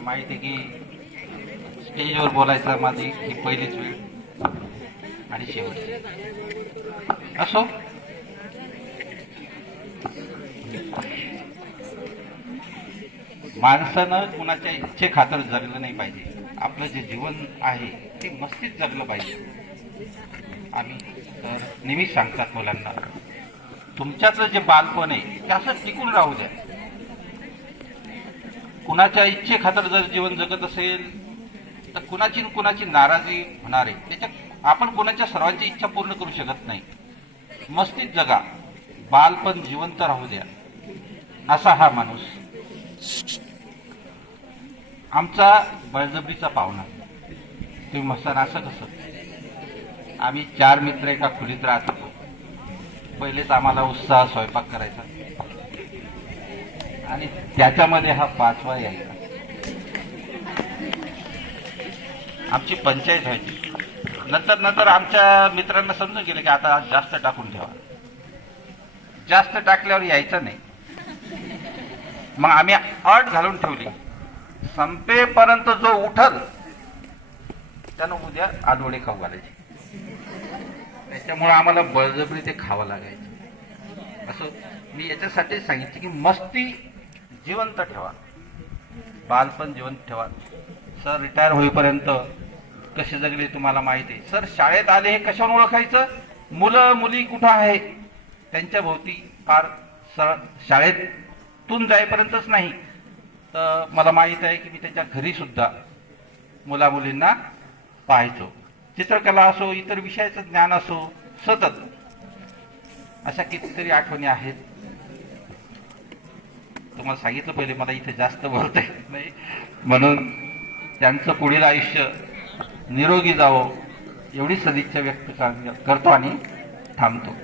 मला माहिती आहे की स्टेजवर बोलायचं माझी ही पहिलीच वेळ आणि शेवटची असो. माणसानं कुणाच्या इच्छे खातर जगलं नाही पाहिजे. आपलं जे जीवन आहे ते मस्तीत जगलं पाहिजे. आम्ही तर नेहमीच सांगतात मुलांना, तुमच्यातलं जे बालपण आहे ते असं टिकून राहू द्या. कुणाच्या इच्छे खातर जर जीवन जगत असेल तर कुणाची नाराजी होणार आहे. त्याच्यात आपण कुणाच्या सर्वांची इच्छा पूर्ण करू शकत नाही. मस्तीत जगा, बालपण जिवंत राहू द्या, असा हा माणूस. आमचा बळजबरीचा पाहुणा. तुम्ही म्हणसान असं कसं? आम्ही 4 मित्र एका खोलीत राहत होतो. पहिलेच आम्हाला उत्साह स्वयंपाक करायचा आणि त्याच्यामध्ये हा 5वा यायचा. आमची पंचायत व्हायची. नंतर आमच्या मित्रांना समजून गेले की आता जास्त टाकून ठेवा. जास्त टाकल्यावर यायचं नाही. मग आम्ही अट घालून ठेवली, संपेपर्यंत जो उठल त्यानं उद्या आडवडे खाऊ घालायचे. त्याच्यामुळे आम्हाला बळजबरी ते खावं लागायचं. असं मी याच्यासाठी सांगितलं की मस्ती जिवंत ठेवा, बालपण जिवंत ठेवा. सर रिटायर होईपर्यंत कसे जगले तुम्हाला माहिती आहे. सर शाळेत आले हे कशावर ओळखायचं? मुलं मुली कुठं आहे त्यांच्या भोवती फार शाळेतून जाईपर्यंतच नाही तर मला माहित आहे की मी त्याच्या घरी सुद्धा मुला मुलींना पाहायचो. चित्रकला असो, इतर विषयाचं ज्ञान असो, सतत अशा कितीतरी आठवणी आहेत. तुम्हाला सांगितलं पहिले मला इथे जास्त बोलता येत नाही, म्हणून त्यांचं पुढील आयुष्य निरोगी जावो एवढी सदिच्छा व्यक्त करतो आणि थांबतो.